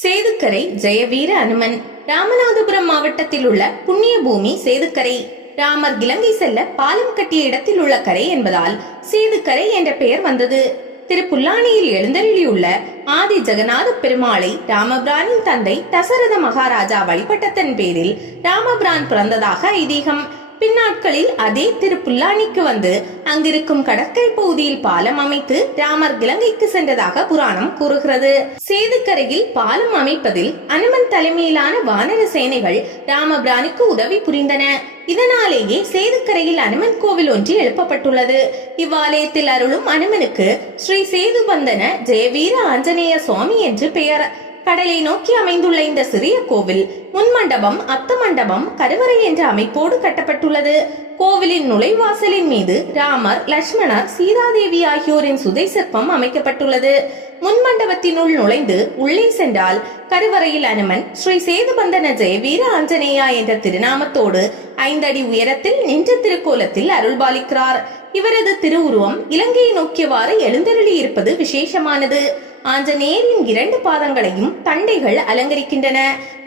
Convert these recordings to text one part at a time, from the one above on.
சேதுக்கரை ஜெயவீர அனுமன் ராமநாதபுரம் மாவட்டத்தில் உள்ள புண்ணிய பூமி சேதுக்கரை. ராமர் இலங்கை செல்ல பாலம் கட்டிய இடத்தில் உள்ள கரை என்பதால் சேதுக்கரை என்ற பெயர் வந்தது. திருப்புல்லானியில் எழுந்தருளியுள்ள ஆதி ஜெகநாத பெருமாளை ராமபிரானின் தந்தை தசரத மகாராஜா வழிபட்டதன் பேரில் ராமபிரான் பிறந்ததாக ஐதீகம். பின்னாட்களில் அதே திருப்புல்லானிக்கு வந்து அங்கிருக்கும் கடற்கரை பகுதியில் பாலம் அமைத்து ராமர் இலங்கைக்கு சென்றதாக புராணம் கூறுகிறது. சேதுக்கரையில் பாலம் அமைப்பதில் அனுமன் தலைமையிலான வானர சேனைகள் ராமபிரானுக்கு உதவி புரிந்தன. இதனாலேயே சேதுக்கரையில் அனுமன் கோவில் ஒன்று எழுப்பப்பட்டுள்ளது. இவ்வாலயத்தில் அருளும் அனுமனுக்கு ஸ்ரீ சேதுபந்தன ஜெயவீர ஆஞ்சநேய சுவாமி என்று பெயர். கடலை நோக்கி அமைந்துள்ள இந்த சிறிய கோவில் முன்மண்டபம், அத்த மண்டபம், கருவறை என்ற அமைப்போடு கட்டப்பட்டுள்ளது. கோவிலின் நுழைவாசலின் மீது ராமர், லட்சுமணர், சீதாதேவி ஆகியோரின் சுதை சிற்பம் அமைக்கப்பட்டுள்ளது. முன்மண்டபத்தினுள் நுழைந்து உள்ளே சென்றால் கருவறையில் அனுமன் ஸ்ரீ சேதுபந்தன ஜெயவீர ஆஞ்சநேயா என்ற திருநாமத்தோடு 5 அடி உயரத்தில் நின்ற திருக்கோலத்தில் அருள்பாலிக்கிறார். இவரது திருவுருவம் இலங்கையை நோக்கியவாறு எழுந்தருளி இருப்பது விசேஷமானது. ஆஞ்சநேயரின் 2 பாதங்களையும் தண்டைகள் அலங்கரிக்கின்றன.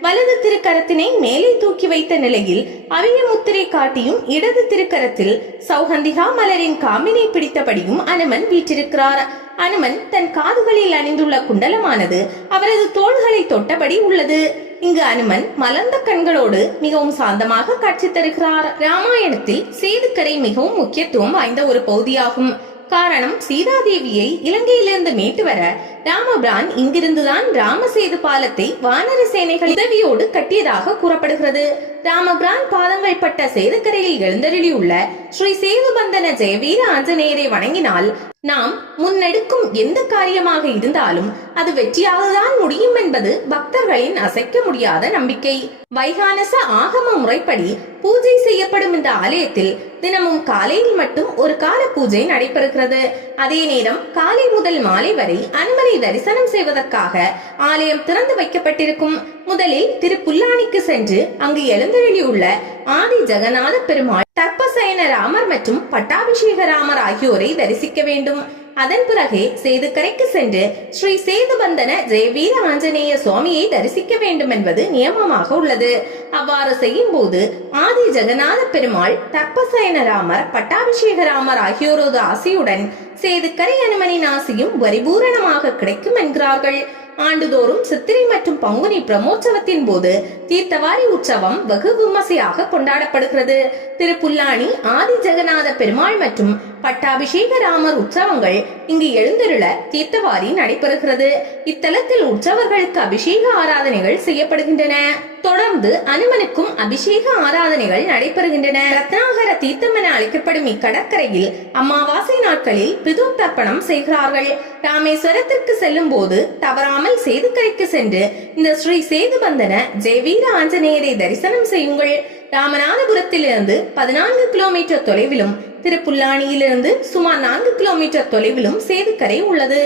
வலது திருக்கரத்தினை மேலே தூக்கி வைத்த நிலையில் அரிய முத்திரை காட்டியும் இடது திருக்கரத்தில் சௌகந்திகா மலரின் காம்பினை பிடித்தபடியும் அனுமன் வீற்றிருக்கிறார். அனுமன் தன் காதுகளில் அணிந்துள்ள குண்டலமானது அவரது தோள்களை தொட்டபடி உள்ளது. இங்கு அனுமன் மலர்ந்த கண்களோடு மிகவும் சாந்தமாக காட்சி தருகிறார். ராமாயணத்தில் சேதுக்கரை மிகவும் முக்கியத்துவம் வாய்ந்த ஒரு பகுதியாகும். காரணம், சீதாதேவியை இலங்கையிலிருந்து மீட்டு வர ராமபிரான் இங்கிருந்துதான் ராமசேது பாலத்தை வானர சேனைகள் உதவியோடு கட்டியதாக கூறப்படுகிறது. ராமபிரான் பாதங்கள் பட்ட சேதுக்கரையில் எழுந்தருளியுள்ள ஸ்ரீ சேதுபந்தன ஜெயவீர ஆஞ்சநேயரை வணங்கினால் நாம் முன்னெடுக்கும் எந்த காரியமாக இருந்தாலும் அது வெற்றியாகத்தான் முடியும் என்பது பக்தர்களின் அசைக்க முடியாத நம்பிக்கை. வைகானச ஆகம முறைப்படி பூஜை செய்யப்படும் இந்த ஆலயத்தில் தினமும் காலையில் மட்டும் ஒரு கால பூஜை நடைபெறுகிறது. அதே நேரம் காலை முதல் மாலை வரை அனுமனை தரிசனம் செய்வதற்காக ஆலயம் திறந்து வைக்கப்பட்டிருக்கும். முதலில் திருப்புல்லானிக்கு சென்று அங்கு எழுந்தருளியுள்ள ஆதி ஜெகநாத பெருமாள், தர்ப்பசயன ராமர் மற்றும் பட்டாபிஷேக ராமர் ஆகியோரை தரிசிக்க வேண்டும். அதன் பிறகே சேதுக்கரைக்கு சென்று ஸ்ரீ சேதுபந்தன ஜெயவீர ஆஞ்சநேய சுவாமியை தரிசிக்க வேண்டும் என்பது நியமமாக உள்ளது. அவ்வாறு செய்யும் போது ஆதி ஜெகநாத பெருமாள், தர்ப்பசயன ராமர், பட்டாபிஷேக ராமர் ஆகியோரது ஆசையுடன் சேதுக்கரை அனுமனின் ஆசையும் பரிபூரணமாக கிடைக்கும் என்கிறார்கள். ஆண்டுதோறும் சித்திரை மற்றும் பங்குனி பிரமோற்சவத்தின் போது தீர்த்தவாரி உற்சவம் வெகு விமர்சையாக கொண்டாடப்படுகிறது. திருப்புல்லானி ஆதி ஜெகநாத பெருமாள் மற்றும் பட்டாபிஷேக ராமர் உற்சவங்கள் இங்கு எழுந்தருள தீர்த்தவாரி நடைபெறுகிறது. இத்தலத்தில் உற்சவர்களுக்கு அபிஷேக ஆராதனைகள் செய்யப்படுகின்றன. தொடர்ந்து அனுமனுக்கும் அபிஷேக ஆராதனைகள் நடைபெறுகின்றன. ரத்னாகர தீர்த்தம் என அழைக்கப்படும் இக்கடற்கரையில் அமாவாசை நாட்களில் பிதுர் தர்ப்பணம் செய்கிறார்கள். ராமேஸ்வரத்திற்கு செல்லும் போது தவறாமல் சேதுக்கரைக்கு சென்று இந்த ஸ்ரீ சேதுபந்தன ஜெயவீர ஆஞ்சநேயரை தரிசனம் செய்யுங்கள். ராமநாதபுரத்திலிருந்து 14 கிலோமீட்டர் தொலைவிலும் திருப்புல்லானியிலிருந்து சுமார் 4 கிலோமீட்டர் தொலைவிலும் சேதுக்கரை உள்ளது.